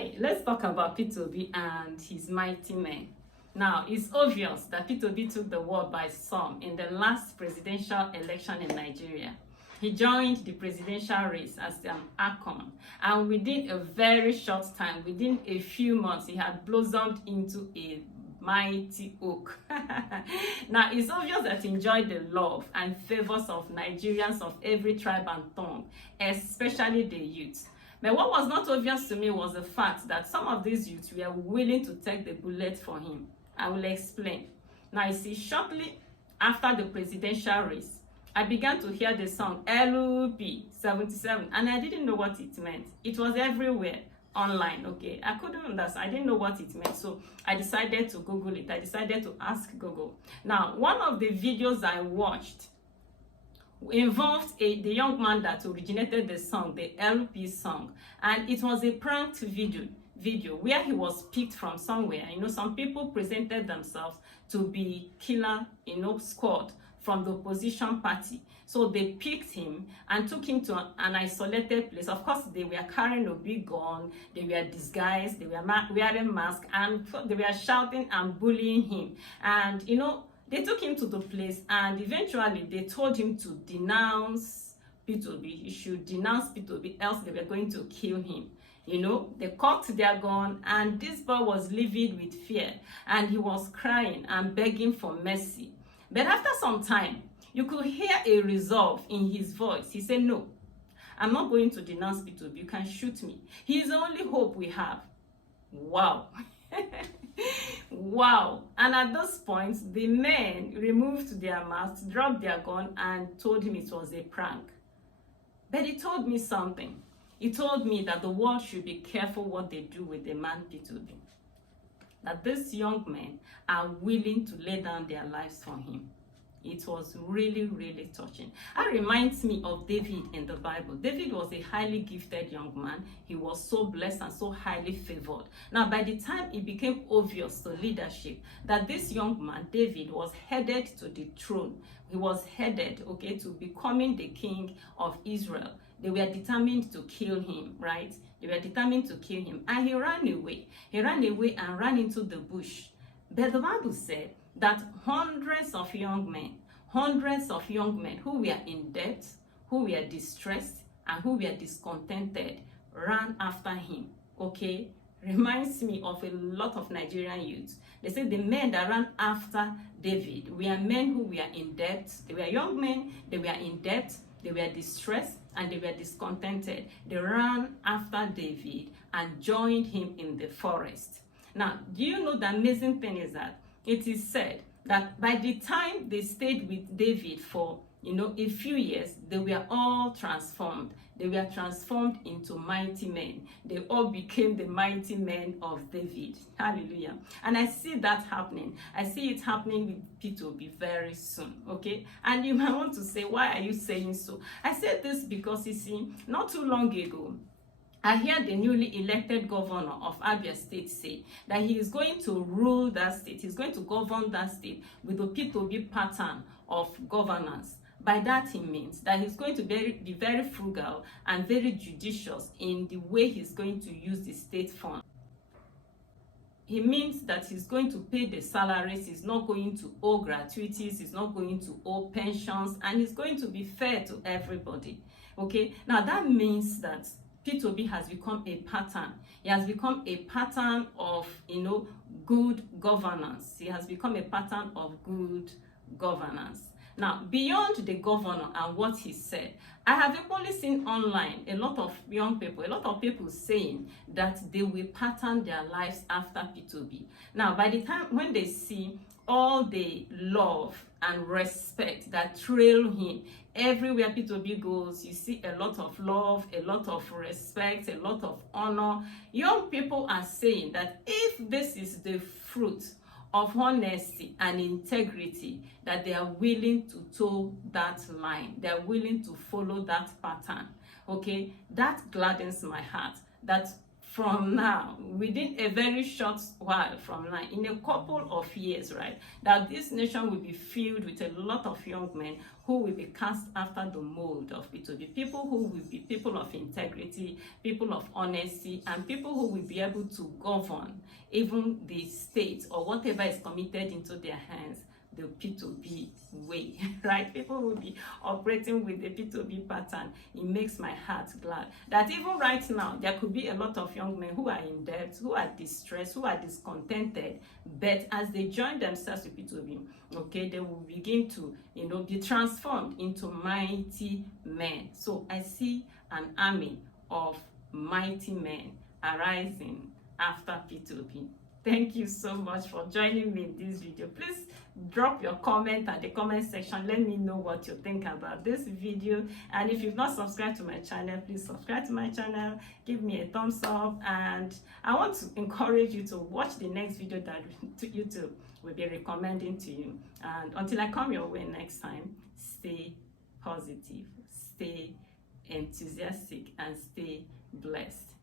Hi, let's talk about Peter Obi and his mighty men. Now, it's obvious that Peter Obi took the world by storm in the last presidential election in Nigeria. He joined the presidential race as an acorn, and within a very short time, within a few months, he had blossomed into a mighty oak. Now, it's obvious that he enjoyed the love and favors of Nigerians of every tribe and tongue, especially the youth. But what was not obvious to me was the fact that some of these youths were willing to take the bullet for him. I will explain. Now, you see, shortly after the presidential race, I began to hear the song LUP 77, and I didn't know what it meant. It was everywhere online, okay? I couldn't understand. I didn't know what it meant, so I decided to Google it. I decided to ask Google. Now, one of the videos I watched involved the young man that originated the song, the LP song, and it was a pranked video where he was picked from somewhere. You know, some people presented themselves to be killer, squad from the opposition party. So they picked him and took him to an isolated place. Of course, they were carrying a big gun, they were disguised, they were wearing masks, and they were shouting and bullying him. And, they took him to the place, and eventually they told him to denounce Peter Obi. He should denounce Peter Obi, else they were going to kill him. They cocked their gun, and this boy was livid with fear, and he was crying and begging for mercy. But after some time, you could hear a resolve in his voice. He said, "No, I'm not going to denounce Peter Obi. You can shoot me. He is the only hope we have." Wow. Wow. And at this point, the men removed their masks, dropped their gun, and told him it was a prank. But he told me something. He told me that the world should be careful what they do with the man Peter Obi. That these young men are willing to lay down their lives for him. It was really, really touching. That reminds me of David in the Bible. David was a highly gifted young man. He was so blessed and so highly favored. Now, by the time it became obvious to leadership that this young man, David, was headed to the throne, he was headed, to becoming the king of Israel, they were determined to kill him, right? They were determined to kill him. And he ran away. He ran away and ran into the bush. But the Bible said that hundreds of young men who were in debt, who were distressed, and who were discontented ran after him, Reminds me of a lot of Nigerian youths. They say the men that ran after David were men who were in debt. They were young men, they were in debt, they were distressed, and they were discontented. They ran after David and joined him in the forest. Now, do you know the amazing thing is that it is said that by the time they stayed with David for, a few years, they were all transformed. They were transformed into mighty men. They all became the mighty men of David. Hallelujah. And I see that happening. I see it happening with Peter Obi very soon, And you might want to say, why are you saying so? I said this because, you see, not too long ago, I heard the newly elected governor of Abia State say that he is going to rule that state. He's going to govern that state with the Peter Obi pattern of governance. By that, he means that he's going to be very frugal and very judicious in the way he's going to use the state fund. He means that he's going to pay the salaries, he's not going to owe gratuities, he's not going to owe pensions, and he's going to be fair to everybody. Now that means that Peter Obi has become a pattern. He has become a pattern of, good governance. He has become a pattern of good governance. Now, beyond the governor and what he said, I have equally seen online a lot of young people, a lot of people saying that they will pattern their lives after Peter Obi. Now, by the time when they see all the love and respect that trail him, everywhere Peter Obi goes, you see a lot of love, a lot of respect, a lot of honor. Young people are saying that if this is the fruit of honesty and integrity, that they are willing to toe that line, they are willing to follow that pattern. That gladdens my heart, that from now, within a very short while from now, in a couple of years, right, that this nation will be filled with a lot of young men who will be cast after the mold of Peter Obi, people who will be people of integrity, people of honesty, and people who will be able to govern even the state or whatever is committed into their hands the P2B way, right? People will be operating with the P2B pattern. It makes my heart glad that even right now, there could be a lot of young men who are in debt, who are distressed, who are discontented, but as they join themselves with P2B, okay, they will begin to, be transformed into mighty men. So I see an army of mighty men arising after P2B. Thank you so much for joining me in this video. Please drop your comment at the comment section. Let me know what you think about this video. And if you've not subscribed to my channel, please subscribe to my channel. Give me a thumbs up. And I want to encourage you to watch the next video that YouTube will be recommending to you. And until I come your way next time, stay positive, stay enthusiastic, and stay blessed.